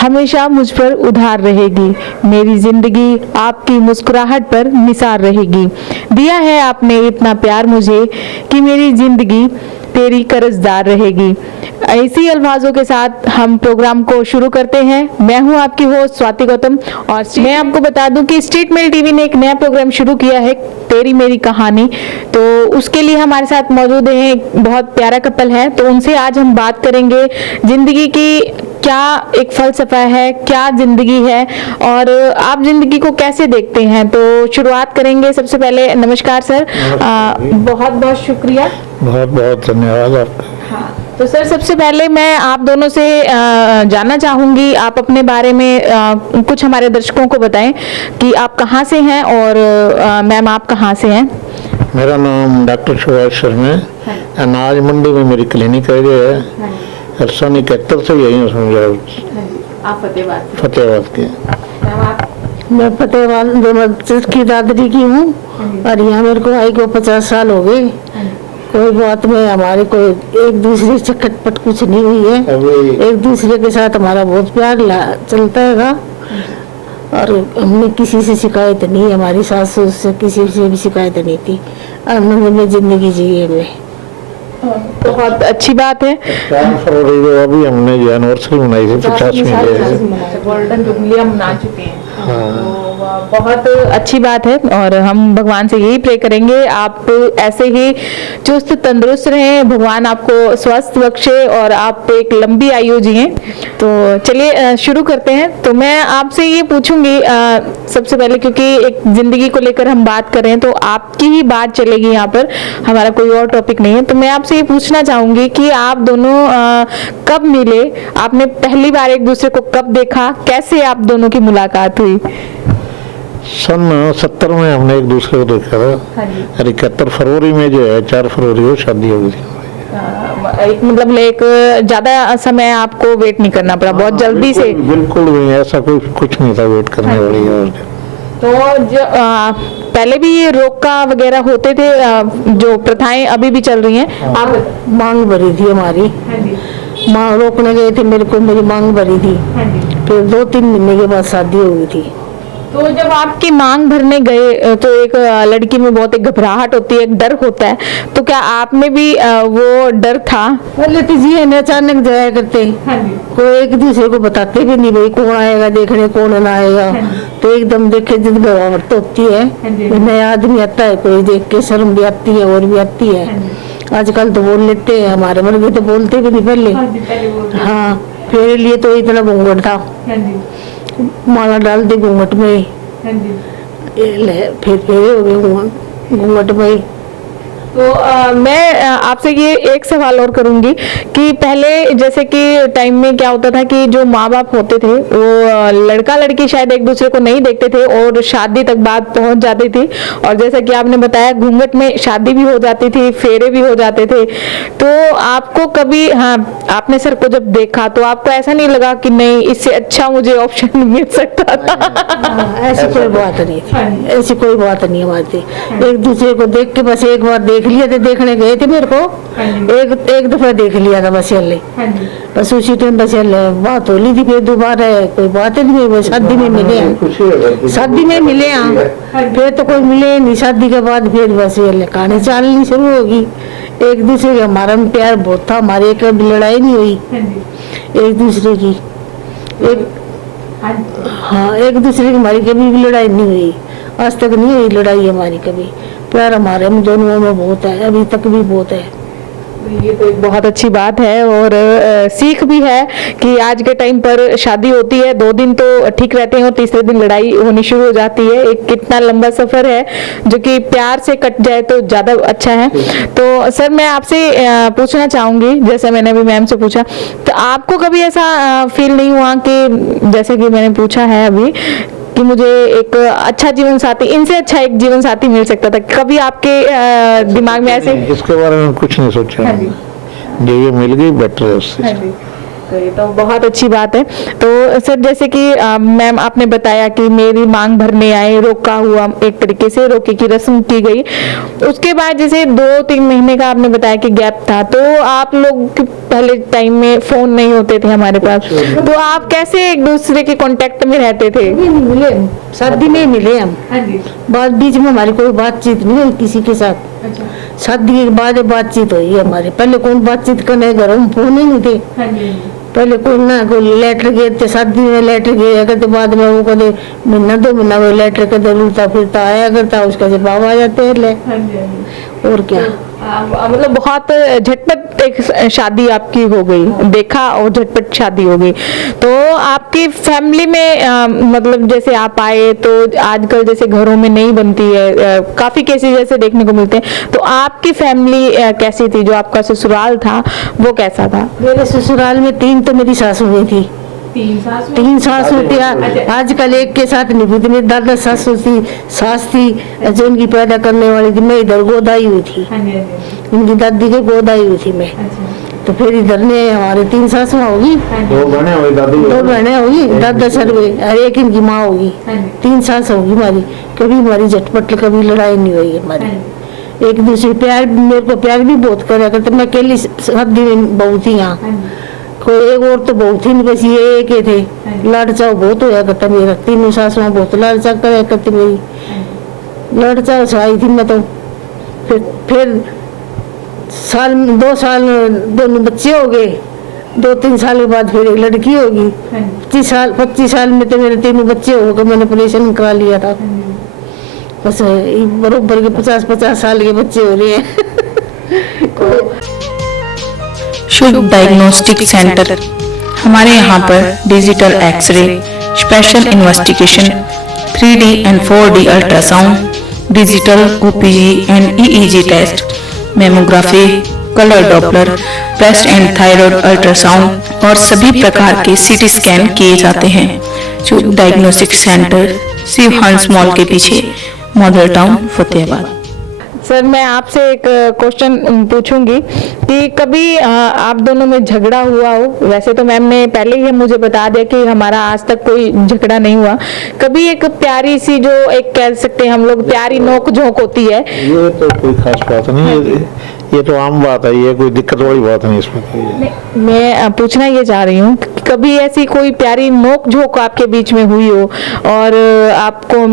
हमेशा मुझ पर उधार रहेगी। मेरी जिंदगी आपकी मुस्कुराहट पर निसार रहेगी। दिया है आपने इतना प्यार मुझे कि मेरी जिंदगी तेरी कर्जदार रहेगी। इसी अल्फाजों के साथ हम प्रोग्राम को शुरू करते हैं। मैं हूं आपकी होस्ट स्वाति गौतम और मैं आपको बता दूं कि स्ट्रीट मेल टीवी ने एक नया प्रोग्राम शुरू किया है, तेरी मेरी कहानी। तो उसके लिए हमारे साथ मौजूद है एक बहुत प्यारा कपल है, तो उनसे आज हम बात करेंगे जिंदगी की क्या एक फलसफा है, क्या जिंदगी है और आप जिंदगी को कैसे देखते हैं। तो शुरुआत करेंगे। सबसे पहले नमस्कार सर, बहुत बहुत शुक्रिया। बहुत बहुत धन्यवाद आपका। हाँ, तो सर सबसे पहले मैं आप दोनों से जानना चाहूंगी, आप अपने बारे में कुछ हमारे दर्शकों को बताएं कि आप कहाँ से हैं और मैम आप कहाँ से हैं। मेरा नाम डॉक्टर सुभाष शर्मा है। अनाज मंडी में मेरी क्लिनिक है जो है सन 71 से यही समझा। आप फतेहाबाद के। मैं फतेहाबाद की दादरी की हूँ और यहाँ मेरे को आई को 50 साल हो गए। कोई बात में हमारे को एक दूसरे से खटपट कुछ नहीं हुई है। एक दूसरे के साथ हमारा बहुत प्यार चलता है और हमने किसी से शिकायत नहीं, हमारी सास से किसी से भी शिकायत नहीं थी। आनंद में जिंदगी जी में बहुत अच्छी बात है। 4 फरवरी को अभी हमने जो एनिवर्सरी मनाई थी 50वीं गोल्डन जुबली हम मना चुके हैं। हाँ। तो बहुत अच्छी बात है और हम भगवान से यही प्रे करेंगे आप ऐसे ही चुस्त तंदुरुस्त रहें, भगवान आपको स्वस्थ बख्शे और आप एक लंबी आयु जिए। तो चलिए शुरू करते हैं। तो मैं आपसे ये पूछूंगी सबसे पहले, क्योंकि एक जिंदगी को लेकर हम बात कर रहे हैं तो आपकी ही बात चलेगी यहाँ पर, हमारा कोई और टॉपिक नहीं है। तो मैं आपसे ये पूछना चाहूंगी कि आप दोनों कब मिले, आपने पहली बार एक दूसरे को कब देखा, कैसे आप दोनों की मुलाकात हुई। सन 70 में हमने एक दूसरे को देखा था और 71 फरवरी में जो है 4 फरवरी को शादी हो गई थी। एक मतलब एक ज्यादा समय आपको वेट नहीं करना पड़ा, बहुत जल्दी से। बिल्कुल नहीं, ऐसा कुछ नहीं था वेट करने वाली। और तो जो पहले भी ये रोका वगैरह होते थे, जो प्रथाएं अभी भी चल रही हैं। आप मांग भरी थी हमारी, माँ रोकने गए थे मेरे को, मेरी मांग भरी थी। फिर 2-3 महीने के बाद शादी हो गई थी। तो जब आपकी मांग भरने गए तो एक लड़की में बहुत एक घबराहट होती है, एक डर होता है, तो क्या आप में भी वो डर था। पहले तो जी है अचानक जाया करते, कोई एक दूसरे को बताते भी नहीं भाई कौन आएगा देखने कौन ना आएगा। तो एकदम देखे जब घबराहट तो होती है, नया आदमी आता है कोई देख के शर्म भी आती है और भी आती है। आजकल तो बोल लेते हैं, हमारे वर्ग तो बोलते भी नहीं पहले। हाँ, मेरे लिए तो इतना घूंघट था, माला डाल दी घूंघट में, फिर हो गए घूंघट में। तो मैं आपसे ये एक सवाल और करूंगी कि पहले जैसे कि टाइम में क्या होता था कि जो माँ बाप होते थे वो लड़का लड़की शायद एक दूसरे को नहीं देखते थे और शादी तक बात पहुंच जाती थी, और जैसा कि आपने बताया घूंघट में शादी भी हो जाती थी, फेरे भी हो जाते थे। तो आपको कभी, हाँ, आपने सर को जब देखा तो आपको ऐसा नहीं लगा कि नहीं इससे अच्छा मुझे ऑप्शन मिल सकता था। ऐसी कोई बात नहीं थी, ऐसी कोई बात नहीं हमारी। एक दूसरे को देख के बस एक बार देख लिया था, देखने गए थे मेरे को एक दफा देख लिया था बस यल्ले, बस उसी टाइम बस यल्ले बात हो ली थी। फिर दोबारा कोई बात नहीं, वो शादी में मिले हैं, शादी में मिले हैं, फिर तो कोई मिले नहीं। शादी के बाद फिर बस यल्ले कहानी चलनी शुरू होगी। एक दूसरे का हमारा प्यार बहुत था, हमारी कभी लड़ाई नहीं हुई एक दूसरे की। हाँ, एक दूसरे की हमारी कभी भी लड़ाई नहीं हुई, आज तक नहीं हुई लड़ाई हमारी कभी। प्यार हमारे हम दोनों में बहुत है, अभी तक भी बहुत है। ये तो एक बहुत अच्छी बात है और सीख भी है कि आज के टाइम पर शादी होती है 2 दिन तो ठीक रहते हैं और तीसरे दिन लड़ाई होनी शुरू हो जाती है। एक कितना लंबा सफर है जो कि प्यार से कट जाए तो ज्यादा अच्छा है। तो सर मैं आपसे पूछना चाहूंगी, जैसे मैंने अभी मैम से पूछा, तो आपको कभी ऐसा फील नहीं हुआ कि जैसे कि मैंने पूछा है अभी कि मुझे एक अच्छा जीवन साथी, इनसे अच्छा एक जीवन साथी मिल सकता था, कभी आपके दिमाग में ऐसे? इसके बारे में कुछ नहीं सोचा, जो ये मिल गई बेटर है उससे। ये तो बहुत अच्छी बात है। तो सर जैसे कि मैम आपने बताया कि मेरी मांग भरने आए, रोका हुआ, एक तरीके से रोके की रस्म की गई। उसके बाद जैसे 2-3 महीने का आपने बताया कि गैप था, तो आप लोग के पहले टाइम में फोन नहीं होते थे हमारे पास, तो आप कैसे एक दूसरे के कांटेक्ट में रहते थे? ये नहीं मिले हम, शादी में मिले हम। हाँ जी। बाद बीच में हमारी कोई बातचीत नहीं हुई किसी के साथ। अच्छा। शादी के बाद बातचीत हुई है हमारे, पहले कौन बातचीत करने, घर में फोन ही नहीं थे। हाँ जी। पहले कोई ना कोई लेटर गए थे, शादी में लेटर गए करते, बाद में वो कदे महीना 2 महीना वो लेटर कदे उल्टा फिरता आया करता, उसका जवाब आ जाते हैं ले। हाँ जी, हाँ जी। और क्या, मतलब बहुत झटपट एक शादी आपकी हो गई, देखा और झटपट शादी हो गई। तो आपकी फैमिली में मतलब जैसे आप आए तो आजकल जैसे घरों में नहीं बनती है, काफी केसेस जैसे देखने को मिलते हैं, तो आपकी फैमिली कैसी थी? जो आपका ससुराल था वो कैसा था? मेरे ससुराल में 3 तो मेरी सासू हुई थी, 3 सास होती है। आजकल एक के साथ नहीं होती। मेरी दादा सासू थी, सास थी जो उनकी पैदा करने वाली थी। मैं इधर गोदाई हुई थी, इनकी दादी के गोदाई हुई थी मैं। तो फिर इधर ने हमारे 3 सासू होगी, 2 बहनें हुई, दादी 2 बहनें होगी, दादा सर और एक इनकी माँ होगी, 3 सास होगी हमारी। कभी हमारी झटपट कभी लड़ाई नहीं हुई हमारी। एक दूसरे प्यार, मेरे को प्यार भी बहुत करा करते। मैं अकेली शादी में बहू थी यहाँ, कोई एक और तो बहुत ही नहीं, बस ये एक ही थे। लाड़ चाव बहुत होया करता मेरा, 3 सासुआ बहुत लाड़ चाव कराया करती मेरी, लाड़ चाव से आई थी मैं। तो फिर 2 साल दोनों बच्चे हो गए, 2-3 साल के बाद फिर एक लड़की होगी। 25 साल में तो मेरे 3 बच्चे हो गए, मैंने ऑपरेशन करा लिया था। बस बरोबर के 50-50 साल के बच्चे हो रहे हैं। Shubh diagnostic centre. हमारे यहाँ पर digital x-ray, special investigation, 3D and 4D ultrasound, digital OPG and EEG test, mammography, colour Doppler, breast and thyroid ultrasound और सभी प्रकार के CT स्कैन किए जाते हैं। शुभ डायग्नोस्टिक सेंटर शिव हंस मॉल के पीछे, मॉडल टाउन, फतेहाबाद। सर मैं आपसे एक क्वेश्चन पूछूंगी कि कभी आप दोनों में झगड़ा हुआ हो? वैसे तो मैम ने पहले ही मुझे बता दिया कि हमारा आज तक कोई झगड़ा नहीं हुआ। कभी एक प्यारी सी, जो एक कह सकते हैं हम लोग, प्यारी नोक झोंक होती है? ये तो कोई खास बात नहीं है, ये तो आम बात है, ये कोई दिक्कत वाली बात नहीं इसमें कोई। मैं पूछना ये चाह रही हूँ कि कभी ऐसी कोई प्यारी नोक झोंक आपके बीच में हुई हो और आपको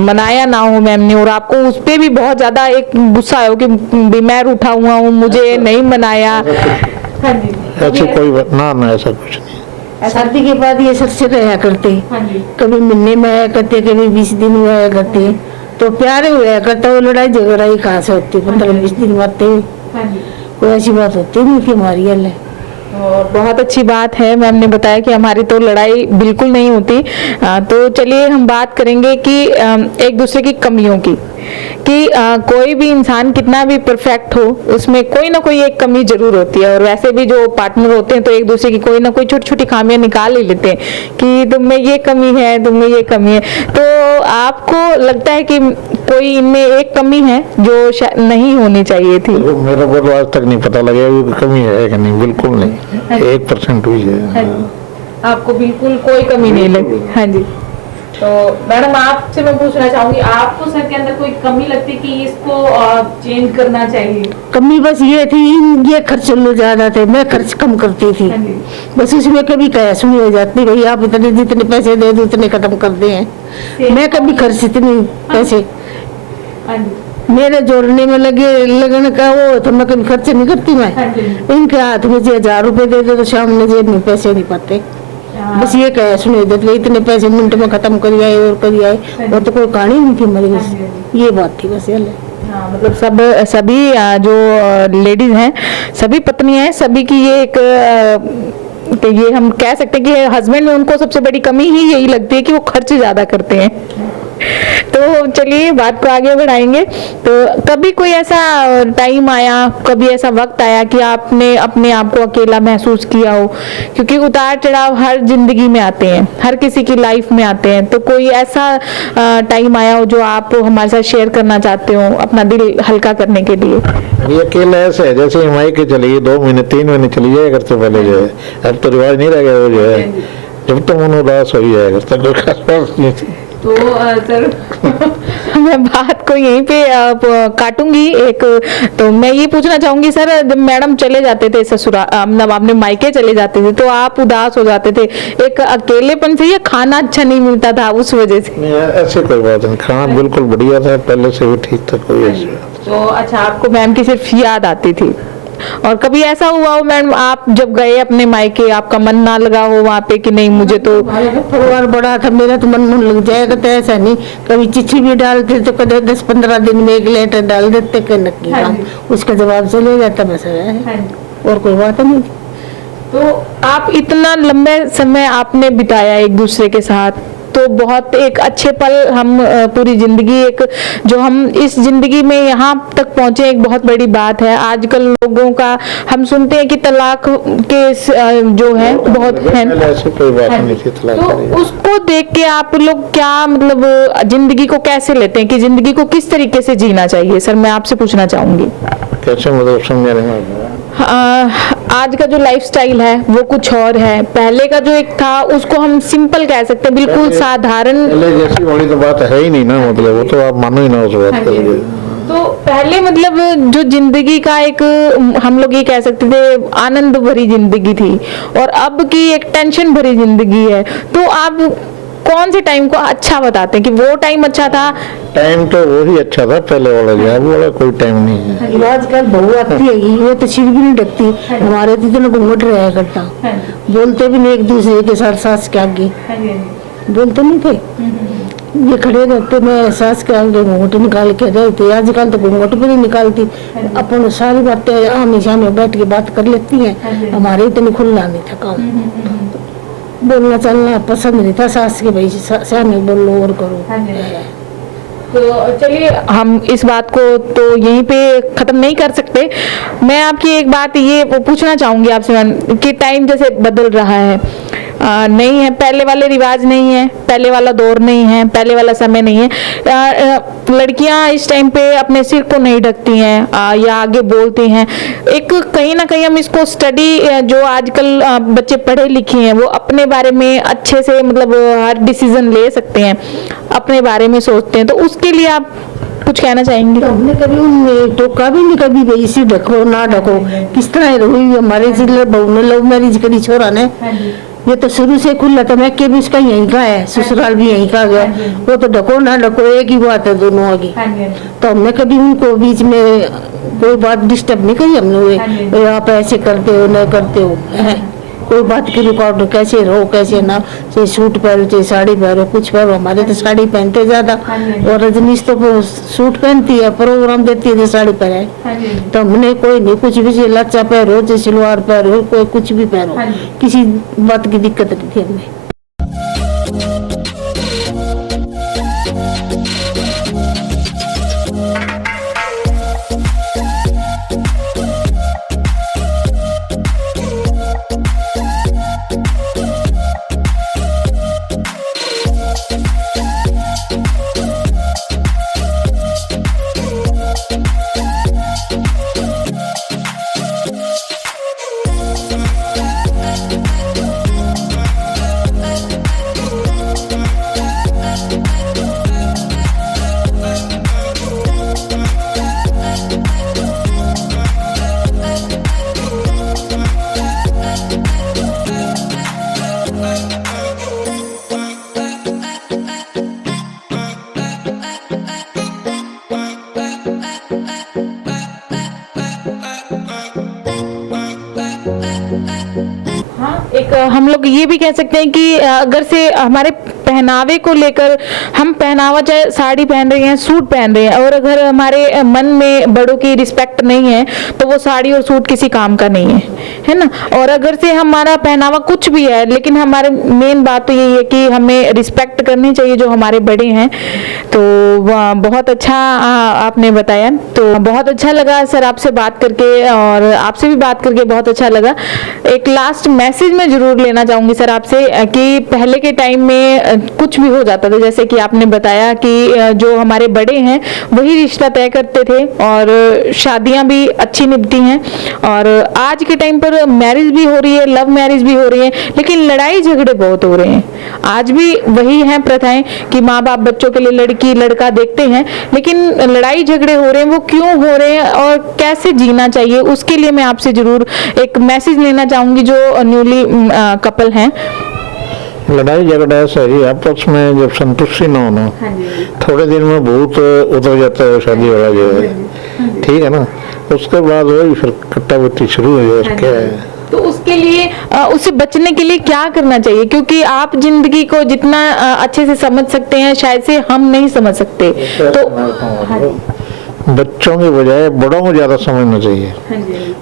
मनाया ना हो मैम ने, और आपको उस पे भी बहुत ज्यादा एक गुस्सा आया हो कि मैं रूठा हुआ हूँ, मुझे नहीं मनाया? हाँ जी। ऐसी कोई बात ना, ऐसा कुछ नहीं। शादी के बाद ये सबसे रहा करते, कभी महीने में आया करते, कभी 20 दिन में आया करते, तो प्यारे हुआ करता। वो लड़ाई झगड़ा ही कहाँ से होती, 15-20 दिन आते, कोई ऐसी बात होती नहीं थी हमारी। हल बहुत अच्छी बात है, मैम ने बताया कि हमारी तो लड़ाई बिल्कुल नहीं होती। तो चलिए हम बात करेंगे कि एक दूसरे की कमियों की, कि कोई भी इंसान कितना भी परफेक्ट हो, उसमें कोई ना कोई एक कमी जरूर होती है। और वैसे भी जो पार्टनर होते हैं तो एक दूसरे की कोई ना कोई छोटी छोटी खामियां निकाल ही लेते हैं कि तुम में ये कमी है, तुम में ये कमी है। तो आपको लगता है कि कोई इनमें एक कमी है जो नहीं होनी चाहिए थी? मेरे को तो आज तक नहीं पता लगा कि कमी है कि नहीं, बिल्कुल नहीं, 1% हुई है। आपको बिल्कुल कोई कमी नहीं लगी? हाँ जी। तो मैडम आपसे मैं पूछना चाहूंगी, आपको सर के अंदर कोई कमी लगती कि इसको चेंज करना चाहिए? कमी बस ये थी, ये खर्च लो ज्यादा थे, मैं खर्च कम करती थी। बस उसमें कभी कह सुनी हो जाती, भाई आप इतने जितने पैसे दे दो उतने खत्म कर दे हैं। मैं कभी खर्च इतने पैसे मेरे जोड़ने में लगन का वो तो मैं कभी खर्च नहीं करती। मैं इनके हाथ में 1000 रुपए दे दो तो शाम में जेब में पैसे नहीं पाते। बस ये कह सुने देते, इतने पैसे मिनट में खत्म कर आए और कर आए, और तो कोई कहानी नहीं थी हमारी, बस ये बात थी बस। मतलब सभी जो लेडीज हैं, सभी पत्नियां हैं, सभी की ये एक तो ये हम कह सकते हैं कि हस्बैंड में उनको सबसे बड़ी कमी ही यही लगती है कि वो खर्च ज्यादा करते हैं। तो चलिए बात को आगे बढ़ाएंगे। तो कभी कोई ऐसा टाइम आया, कभी ऐसा वक्त आया कि आपने अपने आप को अकेला महसूस किया हो? क्योंकि उतार चढ़ाव हर जिंदगी में आते हैं, हर किसी की लाइफ में आते हैं। तो कोई ऐसा टाइम आया हो जो आप हमारे साथ शेयर करना चाहते हो अपना दिल हल्का करने के लिए? ये अकेला ऐसा है जैसे माई के चली गई 2 महीने 3 महीने चली जाए करते पहले जो है, अब तो रिवाज नहीं रह गया वो जो है, जब तो मन उदास हो ही जाए करता कोई खास बात नहीं थी। तो सर मैं बात को यहीं पे काटूंगी एक। तो मैं ये पूछना चाहूंगी सर, जब मैडम चले जाते थे ससुराल, मतलब आपने मायके चले जाते थे, तो आप उदास हो जाते थे एक अकेलेपन से, या खाना अच्छा नहीं मिलता था उस वजह से? नहीं ऐसे कोई बात नहीं, खाना बिल्कुल बढ़िया था, पहले से भी ठीक था, कोई ऐसी बात। तो अच्छा, आपको मैम की सिर्फ याद आती थी। और कभी ऐसा हुआ हो मैम, आप जब गए अपने मायके, आपका मन ना लगा हो वहाँ पे कि नहीं मुझे तो परिवार बड़ा था, मेरा तो मन लग जाएगा। तो ऐसा नहीं, कभी चिट्ठी भी डालते तो कभी 10-15 दिन में एक लेटर डाल देते कि नक्की काम, उसका जवाब चले जाता, बस है और कोई बात नहीं। तो आप इतना लंबे समय आपने बिताया एक दूसरे के साथ, तो बहुत एक अच्छे पल हम पूरी जिंदगी, एक जो हम इस जिंदगी में यहाँ तक पहुंचे, एक बहुत बड़ी बात है। आजकल लोगों का हम सुनते हैं कि तलाक के जो है बहुत है, ऐसे कोई बात नहीं थी तलाक तो वाली। उसको देख के आप लोग क्या मतलब जिंदगी को कैसे लेते हैं कि जिंदगी को किस तरीके से जीना चाहिए? सर मैं आपसे पूछना चाहूंगी। कैसे मतलब समझा नहीं? आज का जो लाइफस्टाइल है वो कुछ और है, पहले का जो एक था उसको हम सिंपल कह सकते हैं, बिल्कुल साधारण। पहले जैसी वाली तो बात है ही नहीं ना, मतलब वो तो आप मानो ही ना उस बात को। तो पहले मतलब जो जिंदगी का एक हम लोग ये कह सकते थे आनंद भरी जिंदगी थी, और अब की एक टेंशन भरी जिंदगी है। तो आप कौन से टाइम को अच्छा बताते हैं कि वो टाइम अच्छा था? टाइम तो वो ही अच्छा था पहले वाला, जो अब वाला कोई टाइम नहीं है। आजकल बहू आती है, वो तो सिर भी नहीं ढकती, हमारे तो इतना घूंघट रहा करता, बोलते भी नहीं एक दूसरे के साथ, सास के आगे बोलते नहीं थे, ये खड़े रहते, मैं सास के आगे घूंघट निकाल के रहते। आजकल तो घूंघट भी नहीं निकालती, अपन सारी बातें आमने सामने बैठ के बात कर लेती हैं। हमारे इतने खुलना नहीं था काम, बोलना चलना पसंद नहीं था सास के, भाई सामने बोलो और करो। तो चलिए हम इस बात को तो यहीं पे खत्म नहीं कर सकते। मैं आपकी एक बात ये पूछना चाहूंगी आपसे मैम कि टाइम जैसे बदल रहा है, नहीं है पहले वाले रिवाज, नहीं है पहले वाला दौर, नहीं है पहले वाला समय, नहीं है। लड़कियां इस टाइम पे अपने सिर को नहीं ढकती हैं या आगे बोलती हैं। एक कहीं ना कहीं हम इसको स्टडी, जो आजकल बच्चे पढ़े लिखे हैं वो अपने बारे में अच्छे से मतलब हर डिसीजन ले सकते हैं, अपने बारे में सोचते हैं, तो उसके लिए आप कुछ कहना चाहेंगे? तो हमने कभी उन्हें टोका भी नहीं, कभी भाई इसे ढको ना ढको, किस तरह हुई हमारे जिले बहू ने लव मैरिज करी छोरा ने, ये तो शुरू से खुला था, मैं के भी उसका यहीं का है, ससुराल भी यहीं का गया, वो तो ढको ना ढको एक ही बात है दोनों आगे। तो हमने कभी उनको बीच में कोई बात डिस्टर्ब नहीं करी हमने, आप ऐसे करते हो न करते हो, कोई बात की रिकॉर्ड, कैसे रहो कैसे ना, चाहे सूट पहनो चाहे साड़ी पहनो, कुछ पहनो। हमारे तो साड़ी पहनते ज्यादा, और रजनीश तो सूट पहनती है, प्रोग्राम देती है तो साड़ी पहने। तो हमने कोई नहीं, कुछ भी लच्चा पहनो चाहे सलवार पहनो, कोई कुछ भी पहनो, किसी बात की दिक्कत नहीं थी हमें। एक हम लोग ये भी कह सकते हैं कि अगर से हमारे पहनावे को लेकर, हम पहनावा चाहे साड़ी पहन रहे हैं, सूट पहन रहे हैं, और अगर हमारे मन में बड़ों की रिस्पेक्ट नहीं है तो वो साड़ी और सूट किसी काम का नहीं है ना। और अगर से हमारा पहनावा कुछ भी है, लेकिन हमारे मेन बात तो यही है कि हमें रिस्पेक्ट करनी चाहिए जो हमारे बड़े हैं। तो बहुत अच्छा आपने बताया, तो बहुत अच्छा लगा सर आपसे बात करके, और आपसे भी बात करके बहुत अच्छा लगा। एक लास्ट मैसेज मैं जरूर लेना चाहूंगी सर आपसे कि पहले के टाइम में कुछ भी हो जाता था, जैसे कि आपने बताया कि जो हमारे बड़े हैं वही रिश्ता तय करते थे और शादियां भी अच्छी निभती हैं। और आज के टाइम पर मैरिज भी हो रही है, लव मैरिज भी हो रही है, लेकिन लड़ाई झगड़े बहुत हो रहे हैं। आज भी वही हैं प्रथाएं कि माँ बाप बच्चों के लिए लड़की लड़का देखते हैं, लेकिन लड़ाई झगड़े हो रहे हैं, वो क्यों हो रहे हैं और कैसे जीना चाहिए, उसके लिए मैं आपसे जरूर एक मैसेज लेना चाहूंगी जो न्यूली कपल हैं। लड़ाई झगड़ा ऐसा ही आपस में जब संतुष्टि ना होना, थोड़े दिन में बहुत उतर जाता है शादी वाला जो है, ठीक है ना। उसके बाद वही फिर कट्टा बट्टी शुरू हो जाए, क्या है। तो उसके लिए उससे बचने के लिए क्या करना चाहिए, क्योंकि आप जिंदगी को जितना अच्छे से समझ सकते हैं शायद से हम नहीं समझ सकते। तो बच्चों के बजाय बड़ों को ज्यादा समझना चाहिए।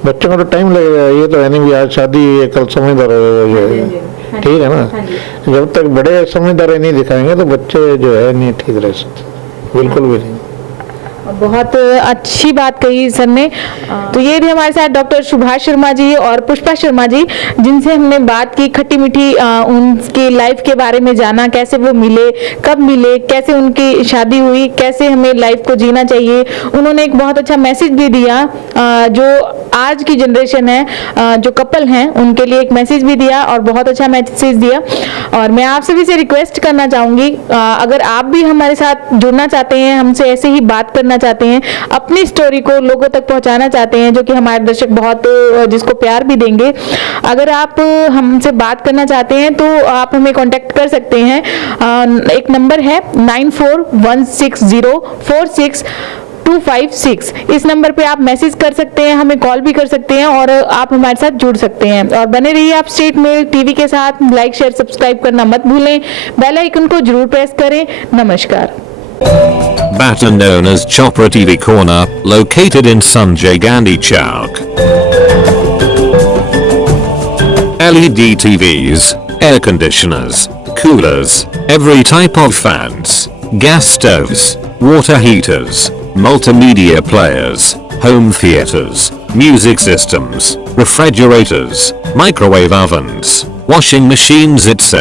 बच्चों को तो टाइम लगेगा, ये तो है नहीं भी आज शादी हुई है कल समझदार हो, ठीक है ना। जब तक बड़े समझदारी नहीं दिखाएंगे तो बच्चे जो है नहीं ठीक रह सकते, बिल्कुल भी नहीं। बहुत अच्छी बात कही सर ने। तो ये थे हमारे साथ डॉक्टर सुभाष शर्मा जी और पुष्पा शर्मा जी, जिनसे हमने बात की खट्टी मीठी उनकी लाइफ के बारे में जाना, कैसे वो मिले, कब मिले, कैसे उनकी शादी हुई, कैसे हमें लाइफ को जीना चाहिए। उन्होंने एक बहुत अच्छा मैसेज भी दिया, जो आज की जनरेशन है, जो कपल हैं उनके लिए एक मैसेज भी दिया और बहुत अच्छा मैसेज दिया। और मैं आप सभी से रिक्वेस्ट करना चाहूंगी, अगर आप भी हमारे साथ जुड़ना चाहते हैं, हमसे ऐसे ही बात करना चाहते हैं, अपनी स्टोरी को लोगों तक पहुंचाना चाहते हैं, जो कि हमारे दर्शक बहुत जिसको प्यार भी देंगे, अगर आप हमसे बात करना चाहते हैं तो आप हमें कांटेक्ट कर सकते हैं। एक नंबर है 9416046256। इस नंबर पे आप मैसेज कर सकते हैं, हमें कॉल भी कर सकते हैं और आप हमारे साथ जुड़ सकते हैं। और बने रहिए आप स्ट्रीट मेल टीवी के साथ। लाइक शेयर सब्सक्राइब करना मत भूलें, बेल आइकन को जरूर प्रेस करें। नमस्कार। Better known as Chopra TV Corner, located in Sanjay Gandhi Chowk. LED TVs, air conditioners, coolers, every type of fans, gas stoves, water heaters, multimedia players, home theaters, music systems, refrigerators, microwave ovens, washing machines, etc.